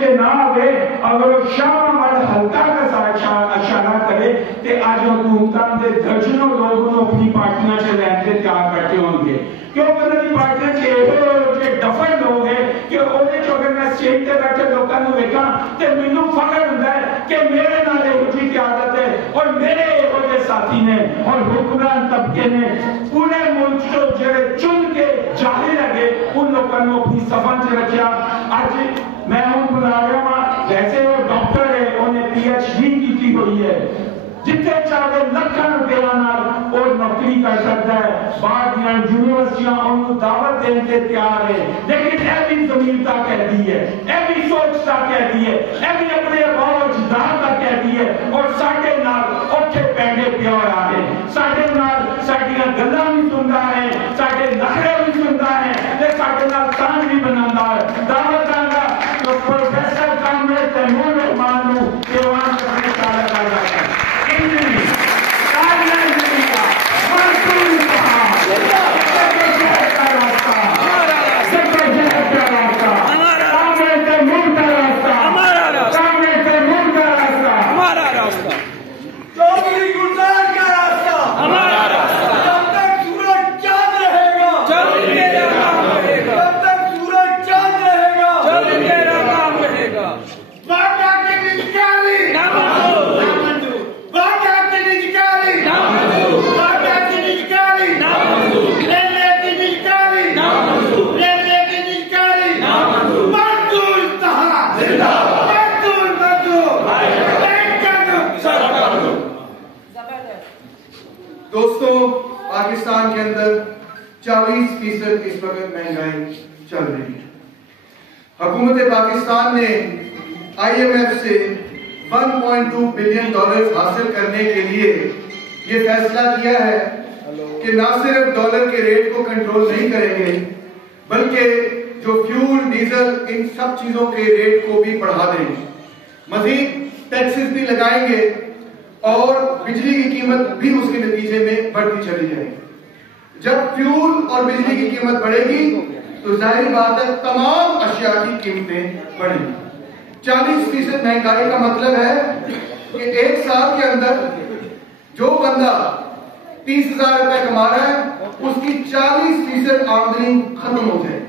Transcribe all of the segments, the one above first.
کے نہ آگے اگر شام اور حلقہ کا اشارہ کرے تو آج حکومتاں دے درجنوں لوگوں اپنی پارٹیاں سے رہتے تیار کرتے ہوں گے کیوں کہ پارٹیاں کے ڈفر لوگ ہیں کہ انہیں جو اگر میں سٹیج تے بیٹھے لوگوں نے دیکھا تو مینوں فخر ہوتا ہے کہ میرے نال یہ قیادت ہے اور میرے یہ ساتھی نے اور حکمران طبقے نے پورے ملک کو جڑے چن کے جاہر لگے ان لوگوں نے اپنی صفن سے رکھا. آج میں ان بلا رہا ہوں جیسے وہ ڈاکٹر ہے انہیں پی ایچ ڈی کی ہوئی ہے جتنے چاہے لکھن روپیہ نال اور نوکری کر سکتا ہے بعد یونیورسٹیاں ان کو دعوت دینے کے تیار ہے لیکن اے بھی زمینتا کہہ دی ہے اے بھی سوچتا کہہ دی ہے اے بھی اپنے باو اجداد کا کہہ دی ہے اور ساڑھے نال اٹھے پینڈے پیا ہوا ہے ساڑھے نال ساڑھیاں گلاں بھی سنتا ہے ساڑھے نخرے بھی سنتا ہے تے ساڑھے نال کام بھی بناتا ہے. دعوت آنگا تو پروفیسر کامرے تیمور رحمان نو ایوان کرنے سارا کر رہا ہے پاکستان کے اندر 40% اس وقت مہنگائی چل رہی ہے. حکومت پاکستان نے آئی ایم ایف سے $1.2 بلین حاصل کرنے کے لیے یہ فیصلہ کیا ہے کہ نہ صرف ڈالر کے ریٹ کو کنٹرول نہیں کریں گے بلکہ جو فیول ڈیزل ان سب چیزوں کے ریٹ کو بھی بڑھا دیں گے, مزید ٹیکسز بھی لگائیں گے اور بجلی کی قیمت بھی اس کے نتیجے میں بڑھتی چلی جائے گی. جب فیول اور بجلی کی قیمت بڑھے گی تو ظاہری بات ہے تمام اشیاء کی قیمتیں بڑھیں گی. 40% مہنگائی کا مطلب ہے کہ ایک سال کے اندر جو بندہ 30,000 روپے کما رہا ہے اس کی 40% آمدنی ختم ہو جائے.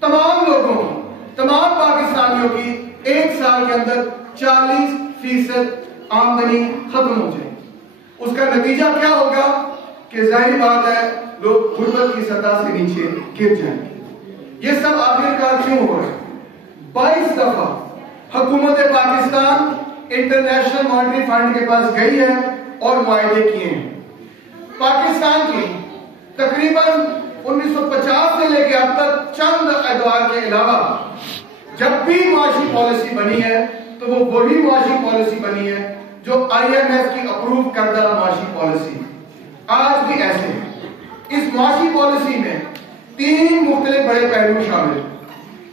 تمام لوگوں کی, تمام پاکستانیوں کی ایک سال کے اندر 40% آمدنی ختم ہو جائے. اس کا نتیجہ کیا ہوگا کہ ظاہری بات ہے لوگ غربت کی سطح سے نیچے گر جائیں گے. یہ سب آخرکار کیوں ہو رہا ہے؟ 22 دفعہ حکومت پاکستان انٹرنیشنل مانیٹری فنڈ کے پاس گئی ہے اور معاہدے کیے ہیں. پاکستان کی تقریباً 1950 سے لے کے اب تک چند ادوار کے علاوہ جب بھی معاشی پالیسی بنی ہے تو وہ وہی معاشی پالیسی بنی ہے جو آئی ایم ایف کی اپروو کردہ معاشی پالیسی. آج بھی ایسے ہیں. اس معاشی پالیسی میں 3 مختلف بڑے پہلو شامل ہیں.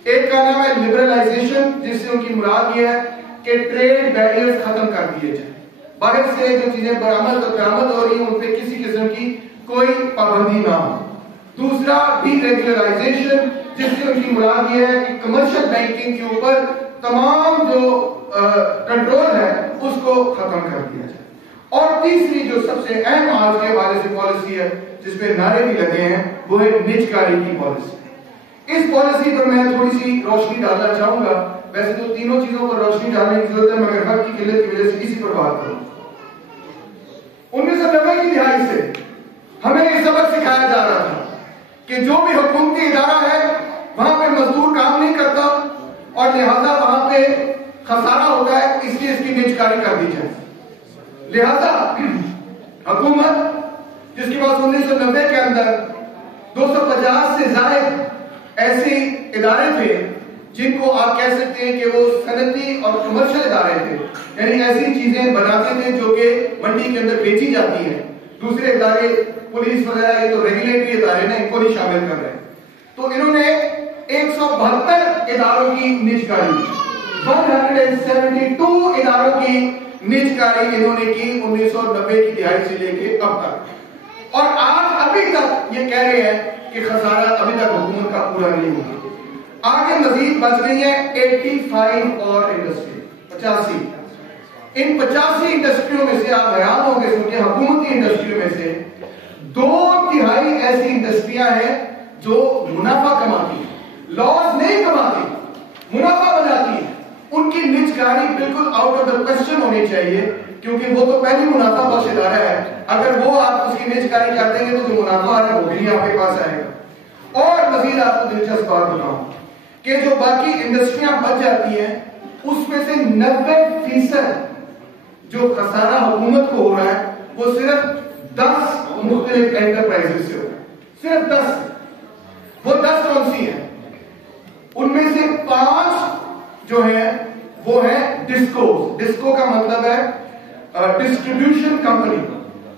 ایک کا نام ہے لبرلائزیشن, جس سے ان کی مراد یہ ہے کہ ٹریڈ بیریئرز ختم کر دیے جائیں. باہر سے جو چیزیں برآمد اور درآمد ہو رہی ہیں ان پہ کسی قسم کی کوئی پابندی نہ ہو. دوسرا ڈی ریگولرائزیشن, جس سے ان کی مراد یہ ہے کہ کمرشل بینکنگ کے اوپر تمام جو کنٹرول ہے اس کو ختم کر دیا جائے. اور تیسری جو سب سے اہم آج کے حوالے سے پالیسی ہے جس پہ نعرے بھی لگے ہیں وہ ہے نجکاری کی پالیسی. اس پالیسی پر میں تھوڑی سی روشنی ڈالنا چاہوں گا. ویسے تو تینوں چیزوں پر روشنی ڈالنے کی ضرورت ہے مگر وقت کی قلت کی وجہ سے اسی پر بات کروں. 1990 کی دہائی سے ہمیں یہ سبق سکھایا جا رہا تھا کہ جو بھی حکومتی ادارہ ہے وہاں پہ مزدور کام نہیں کرتا اور لہذا وہاں پہ خسارہ ہوتا ہے, اس لیے اس کی نجکاری کر دی جائے. لہذا حکومت جس کے پاس 1990 کے اندر 250 سے زائد ایسے ادارے تھے جن کو آپ کہہ سکتے ہیں کہ وہ صنعتی اور کمرشل ادارے تھے, یعنی ایسی چیزیں بناتے تھے جو کہ منڈی کے اندر بیچی جاتی ہیں. دوسرے ادارے پولیس وغیرہ یہ تو ریگولیٹری ادارے ہیں, ان کو نہیں شامل کر رہے. تو انہوں نے 172 اداروں کی نجکاری, 172 اداروں کی نجکاری انہوں نے کی 1990 کی دہائی سے لے کے اب تک. اور آج ابھی تک یہ کہہ رہے ہیں کہ خسارہ ابھی تک حکومت کا پورا نہیں ہوا. آگے مزید بچ گئی ہیں 85 اور انڈسٹری، 85۔ ان 85 انڈسٹریوں میں سے آپ حیران ہوں گے سن کے، حکومتی انڈسٹریوں میں سے 2/3 ایسی انڈسٹریاں ہیں جو منافع کماتی ہیں، لاس نہیں کماتی، منافع بناتی ہیں۔ ان کی نجکاری بالکل آؤٹ آف دا کوسچن ہونی چاہیے، کیونکہ وہ تو پہلی منافع بخش ادارہ ہے۔ اگر وہ آپ اس کی نجکاری کر دیں گے تو جو منافع آ رہا ہے وہ بھی آپ کے پاس آئے گا۔ اور مزید آپ کو دلچسپ بات بتاؤں کہ جو باقی انڈسٹریاں بچ جاتی ہیں اس میں سے 90% جو خسارہ حکومت کو ہو رہا ہے وہ صرف 10 مختلف انٹرپرائزز سے ہو رہا ہے، صرف 10۔ وہ 10 کون سی ہیں؟ ان میں سے 5 جو ہیں وہ ہیں ڈسکوز۔ ڈسکو کا مطلب ہے ڈسٹریبیوشن کمپنی،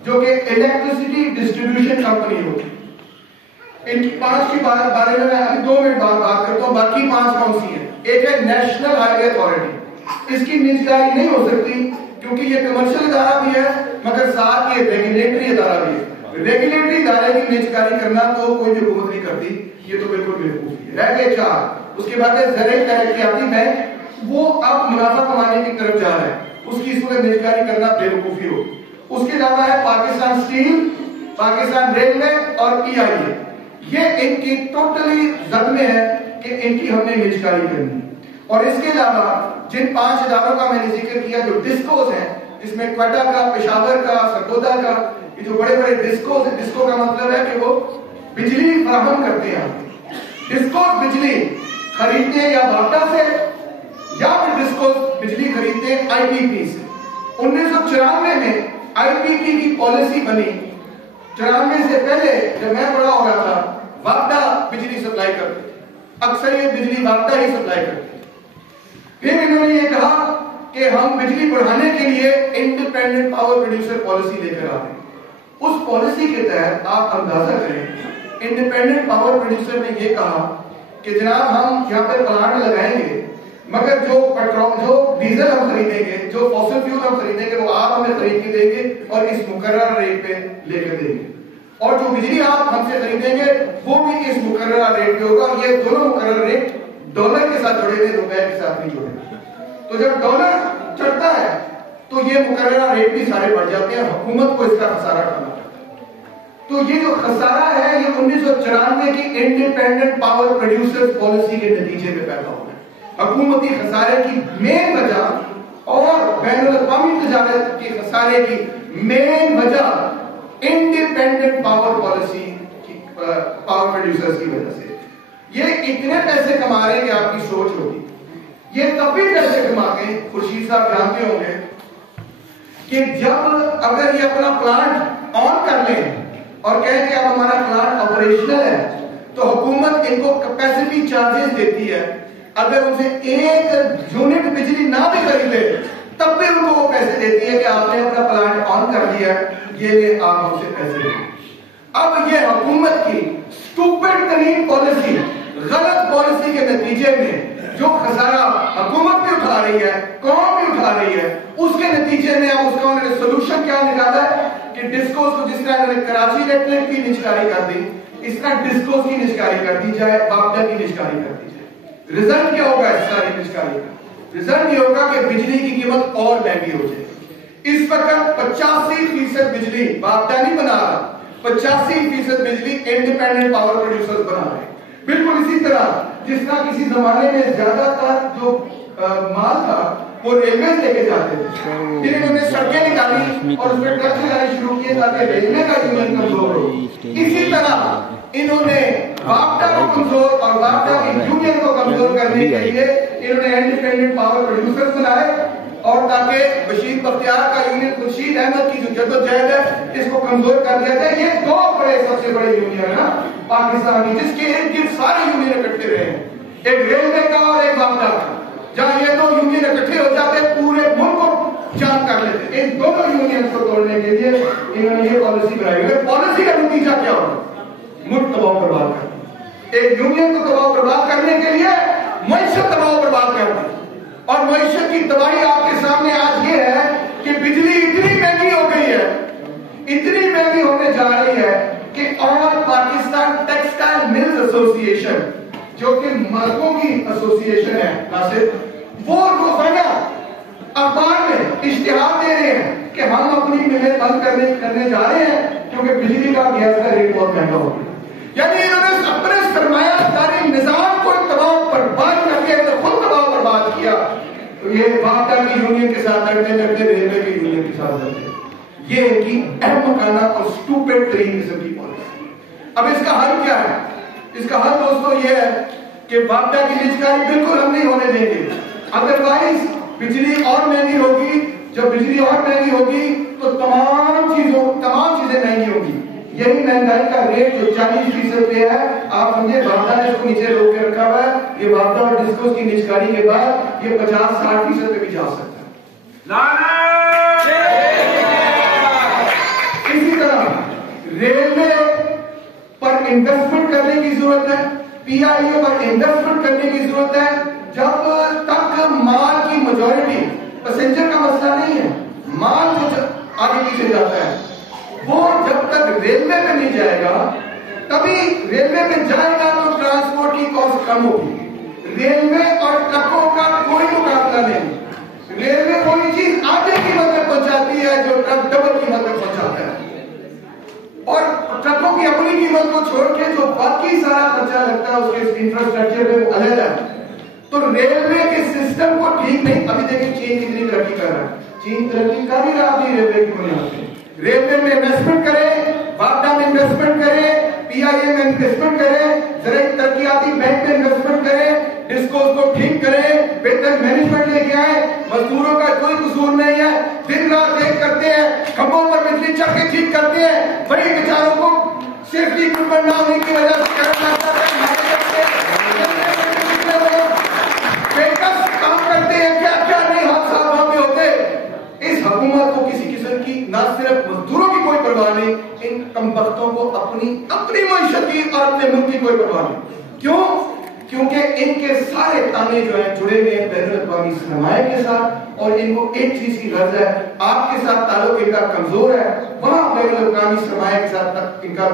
جو کہ الیکٹریسٹی ڈسٹریبیوشن کمپنی ہوتی ہے۔ ان 5 کے بارے میں ابھی 2 منٹ بعد بات کرتا ہوں۔ باقی 5 کون سی ہیں؟ ایک ہے نیشنل ہائی وے اتھارٹی، اس کی نجکاری نہیں ہو سکتی کیونکہ یہ کمرشل ادارہ بھی ہے مگر ساتھ یہ ریگولیٹری ادارہ بھی ہے۔ ریگولیٹری ادارے کی نجکاری کرنا تو کوئی بھی حکومت نہیں کرتی، یہ تو بالکل بیوقوفی ہے۔ رہ گئے 4۔ اس کے بعد ہے زرعی ترقیاتی بینک، وہ اب منافع کمانے کی طرف جا رہا ہے، اس کی اس وقت نجکاری کرنا بیوقوفی ہو۔ اس کے علاوہ ہے پاکستان اسٹیل، پاکستان ریلوے اور PIA۔ یہ ان کی ٹوٹلی زد میں ہے کہ ان کی ہم نے نجکاری کرنی۔ اور اس کے علاوہ جن 5 اداروں کا میں نے ذکر کیا جو ڈسکوز ہیں، جس میں کوئٹہ کا، پشاور کا، سرگودا کا، یہ جو بڑے بڑے ڈسکوز ہیں، ڈسکو کا مطلب ہے کہ وہ بجلی فراہم کرتے ہیں۔ ڈسکوز بجلی خریدتے ہیں یا باٹا سے، یا پھر ڈسکوز بجلی خریدتے ہیں IPP سے۔ 1994 میں IPP کی پالیسی بنی۔ 94 سے پہلے جب میں بڑا ہو رہا تھا واپڈا بجلی سپلائی کرتے، اکثر یہ بجلی واپڈا ہی سپلائی کرتے۔ پھر انہوں نے یہ کہا کہ ہم بجلی بڑھانے کے لیے انڈیپینڈنٹ پاور پروڈیوسر پالیسی لے کر آتے ہیں۔ اس پالیسی کے تحت آپ اندازہ کریں، انڈیپینڈنٹ پاور پروڈیوسر نے یہ کہا کہ جناب ہم یہاں پہ پلانٹ لگائیں گے مگر جو پیٹرول، جو ڈیزل ہم خریدیں گے، جو فوسل فیول ہم خریدیں گے وہ آپ ہمیں خرید کے دیں گے اور اس مقررہ ریٹ پہ لے کر دیں گے، اور جو بجلی آپ ہم سے خریدیں گے وہ بھی اس مقررہ ریٹ پہ ہوگا۔ یہ دونوں مقررہ ریٹ ڈالر کے ساتھ جڑے ہوئے، روپے کے ساتھ نہیں جڑے۔ تو جب ڈالر چڑھتا ہے تو یہ مقررہ ریٹ بھی سارے بڑھ جاتے ہیں، حکومت کو اس کا خسارہ اٹھانا پڑتا ہے۔ تو یہ جو خسارہ ہے یہ 1994 کی انڈیپینڈنٹ پاور پروڈیوسر پالیسی کے نتیجے میں پیدا ہوا ہے۔ حکومتی خسارے کی مین وجہ اور بین الاقوامی تجارت کے خسارے کی مین وجہ انڈیپینڈنٹ پاور پالیسی کی، پاور پروڈیوسرز کی وجہ سے۔ یہ اتنے پیسے کما رہے ہیں کہ آپ کی سوچ ہوگی یہ تب بھی پیسے کما کے، خورشید صاحب جانتے ہوں گے کہ جب اگر یہ اپنا پلانٹ آن کر لیں اور کہیں کہ اب ہمارا پلانٹ آپریشنل ہے تو حکومت ان کو کیپیسٹی چارجز دیتی ہے۔ اگر ان سے 1 یونٹ بجلی نہ بھی خریدے تب بھی ان کو وہ پیسے دیتی ہے کہ آپ نے اپنا پلانٹ آن کر دیا ہے، یہ آپ ہم سے پیسے دیں۔ اب یہ حکومت کی اسٹوپڈ ترین پالیسی، غلط پالیسی کے نتیجے میں جو خسارہ حکومت بھی اٹھا رہی ہے، قوم بھی اٹھا رہی ہے، اس کے نتیجے میں اب اس کا انہوں نے سولوشن کیا نکالا ہے کہ ڈسکوز کو جس طرح انہوں نے کراچی الیکٹرک کی نجکاری کر دی، اس طرح ڈسکوز کی نجکاری کر دی جائے، واپڈا کی نجکاری کر دی جائے۔ رزلٹ کیا ہوگا اس ساری نجکاری کا؟ رزلٹ یہ ہوگا کہ بجلی کی قیمت اور مہنگی ہو جائے۔ اس وقت 85% بجلی واپڈا نہیں بنا رہا، 85% بجلی انڈیپینڈنٹ پاور پروڈیوسرز بنا رہے ہیں۔ بالکل اسی طرح جس طرح کسی زمانے میں زیادہ تر جو مال تھا وہ ریلوے لے کے جاتے تھے، پھر انہوں نے سڑکیں نکالی اور اس میں ٹرک چلانے شروع کیے تاکہ ریلوے کا یونین کمزور ہو۔ اسی طرح انہوں نے واپڈا کو کمزور اور واپڈا کی یونین کو کمزور کرنے کے لیے انہوں نے انڈیپینڈنٹ پاور پروڈیوسر بنائے، اور تاکہ بشیر بختیار کا یونین، خورشید احمد کی جو جدوجہد ہے اس کو کمزور کر دیا جائے۔ یہ 2 بڑے سب سے بڑے یونین ہے نا پاکستانی، جس کے ارد گرد سارے یونین اکٹھے رہے ہیں، ایک ریلوے کا اور ایک واپڈا کا۔ جہاں یہ 2 یونین اکٹھے ہو جاتے پورے ملک کو جام کر لیتے۔ ان دونوں یونین کو توڑنے کے لیے انہوں نے یہ پالیسی بنائی ہے۔ پالیسی کا نتیجہ کیا ہوگا؟ ملک تباہ برباد کرنا۔ ایک یونین کو تباہ برباد کرنے کے لیے معیشت تباہ برباد کر دی، اور معیشت کی تباہی آپ کے سامنے آج یہ ہے کہ بجلی اتنی مہنگی ہو گئی ہے، اتنی مہنگی ہونے جا رہی ہے کہ آل پاکستان ٹیکسٹائل ملز ایسوسی ایشن جو کہ مالکوں کی ایسوسی ایشن ہے ناصر، وہ روزانہ اخبار میں اشتہار دے رہے ہیں کہ ہم اپنی ملیں بند کرنے جا رہے ہیں کیونکہ بجلی کا گیس کا ریٹ بہت مہنگا ہو گیا. یعنی انہوں نے اپنے سرمایہ کاری نظام کو تباہ برباد کر کے خود تباہ برباد کیا. یہ وابڈا کی یونین کے ساتھ لڑتے لڑتے ریلوے کی یونین کے ساتھ لڑتے. یہ ان کی اہم مکانہ اور اسٹوپڈ ترین قسم کی پالیسی. اب اس کا حل کیا ہے؟ اس کا حل دوستو یہ ہے کہ وابڈا کی نجکاری بالکل ہم نہیں ہونے دیں گے. ادروائز بجلی اور مہنگی ہوگی. جب بجلی اور مہنگی ہوگی تو تمام چیزیں مہنگی ہوگی. یہی مہنگائی کا ریٹ جو 40% پہ ہے، آپ سمجھے وابڈا نے اس کو نیچے روک کے رکھا ہوا ہے. یہ وابڈا اور ڈسکوز کی نجکاری کے بعد یہ 50-60% پہ بھی جا سکتا ہے. اسی طرح ریلوے پر انویسٹمنٹ کرنے کی ضرورت ہے، پی آئی اے پر انویسٹمنٹ کرنے کی ضرورت ہے. جب تک مال کی میجورٹی، پیسنجر کا مسئلہ نہیں ہے، مال جو آگے پیچھے جاتا ہے وہ جب تک ریلوے پہ نہیں جائے گا، تبھی ریلوے پہ جائے گا تو ٹرانسپورٹ کی کاسٹ کم ہوگی. ریلوے اور ٹرکوں کا کوئی مقابلہ نہیں. ریلوے کوئی چیز آدھے قیمت میں پہنچاتی ہے جو ٹرک ڈبل قیمت میں پہنچاتا ہے. اور ٹرکوں کی اپنی قیمت کو چھوڑ کے جو باقی سارا خرچہ لگتا ہے اس کے انفراسٹرکچر پہ وہ علیحدہ ہے. تو ریلوے کے سسٹم کو ٹھیک نہیں. ابھی دیکھیں چین کتنی ترقی کر رہا ہے. چین ترقی کر ہی رہا تھی ریلوے کی بنیاد پہ. ریلوے میں انویسٹمنٹ کرے، وابڈا میں انویسٹمنٹ کرے، پی آئی اے میں انویسٹمنٹ کرے، زرعی ترقیاتی بینک میں انویسٹمنٹ کرے، ڈسکوز کو ٹھیک کرے، بہتر مینجمنٹ لے کے آئے. مزدوروں کا کوئی قصور نہیں ہے، دن رات ایک کرتے ہیں، کھمبوں پر بجلی چڑھ کے ٹھیک کرتے ہیں. وہی بیچاروں کو سیفٹی اکوپمنٹ نہ ہونے کی وجہ سے کرنٹ لگتا کام کرتے ہیں. کیا کیا نہیں حادثات وہاں پہ ہوتے. اس حکومت کو کسی قسم کی نہ صرف مزدوروں کی کوئی پرواہ نہیں، ان کمبختوں کو اپنی معیشت کی اور اپنے ملک کی کوئی پرواہ نہیں. کیوں؟ کیونکہ ان کے سارے تانے جو ہیں جڑے ہوئے ہیں بین الاقوامی سرمایہ کے ساتھ، اور ان کو ایک چیز کی غرض ہے، آپ کے ساتھ تعلق ان کا کمزور ہے، وہاں بین الاقوامی سرمایہ کے ساتھ ان کا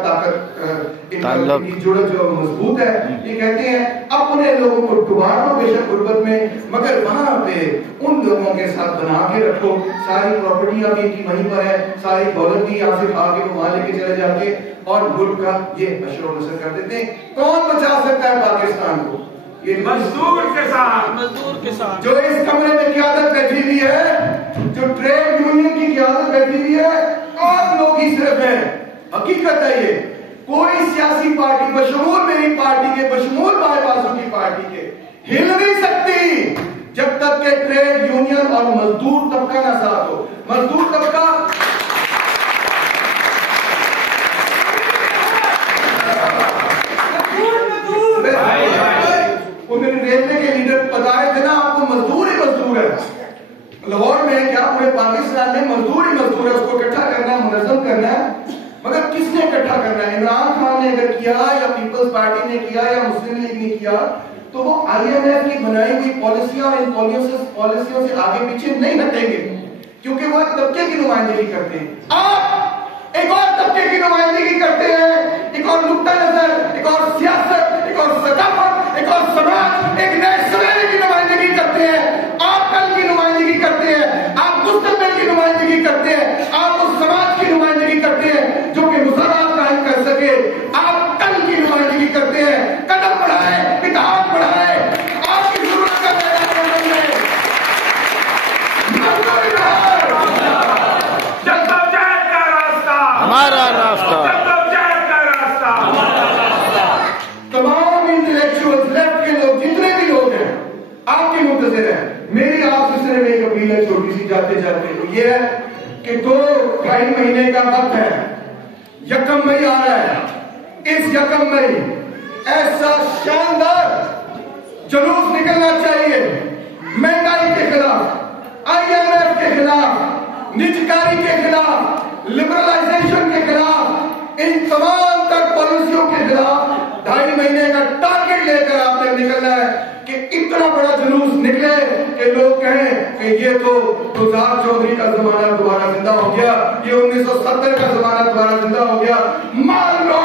جڑ جو مضبوط ہے. یہ کہتے ہیں اپنے لوگوں کو ڈبا دو بے شک غربت میں، مگر وہاں پہ ان لوگوں کے ساتھ بنا کے رکھو. ساری پراپرٹیاں بھی ان کی وہیں پر ہے، ساری دولت بھی یہاں سے کھا کے وہ وہاں لے کے چلے جاتے اور ملک کا یہ نشر و نشر کر دیتے ہیں. کون بچا سکتا ہے پاکستان کو؟ یہ مزدور کے ساتھ جو اس کمرے میں قیادت بیٹھی ہوئی ہے، جو ٹریڈ یونین کی قیادت بیٹھی ہوئی ہے، اور لوگ ہی صرف ہیں. حقیقت ہے یہ. کوئی سیاسی پارٹی بشمول میری پارٹی کے، بشمول بائیں بازو کی پارٹی کے، ہل نہیں سکتی جب تک کہ ٹریڈ یونین اور مزدور طبقہ کا ساتھ ہو. مزدور طبقہ ریلوے کے لیڈر بتا رہے تھے نا، آپ کو مزدور ہی مزدور ہے. لاہور میں کیا پورے پاکستان میں مزدور ہی مزدور ہے. اس کو اکٹھا کرنا ہے، منظم کرنا ہے، مگر کس نے اکٹھا کرنا ہے؟ عمران خان نے اگر کیا، یا پیپلز پارٹی نے کیا، یا مسلم لیگ نے کیا، تو وہ آئی ایم ایف کی بنائی ہوئی پالیسیاں اور ان پالیسیوں سے آگے پیچھے نہیں ہٹیں گے، کیونکہ وہ ایک طبقے کی نمائندگی کرتے ہیں. آپ ایک اور طبقے کی نمائندگی کرتے ہیں، ایک اور نقطہ نظر، ایک اور سیاست، ایک اور ثقافت، ایک اور سماج، ایک نئے سویرے کی نمائندگی کرتے ہیں. آپ کل کی نمائندگی کرتے ہیں، آپ مستقبل کی نمائندگی کرتے ہیں، آپ اس سماج کی نمائندگی کرتے ہیں جو کہ مساوات قائم کر سکے. آپ کل کی نمائندگی کرتے ہیں. قدم بڑھائے، اتحاد بڑھائے. آپ کی ضرورت کا میدان نہیں ہے. جدوجہد کا راستہ ہمارا راستہ، جدوجہد کا راستہ. تمام انٹلیکچوئل لیفٹ کے لوگ جتنے بھی لوگ ہیں آپ کے منتظر ہیں. میری آپ سے صرف ایک اپیل ہے چھوٹی سی جاتے جاتے، تو یہ ہے کہ 2-2.5 مہینے کا وقت ہے. 1 مئی آ رہا ہے. اس 1 مئی ایسا شاندار جلوس نکلنا چاہیے مہنگائی کے خلاف، آئی ایم ایف کے خلاف، نجکاری کے خلاف، لبرلائزیشن کے خلاف، ان تمام تک پالیسیوں کے خلاف. 2.5 مہینے کا ٹارگٹ لے کر آپ نے نکلنا ہے کہ اتنا بڑا جلوس نکلے کہ لوگ کہیں کہ یہ تو گلزار چودھری کا زمانہ دوبارہ زندہ ہو گیا، یہ 1970 کا زمانہ دوبارہ زندہ ہو گیا. مان لو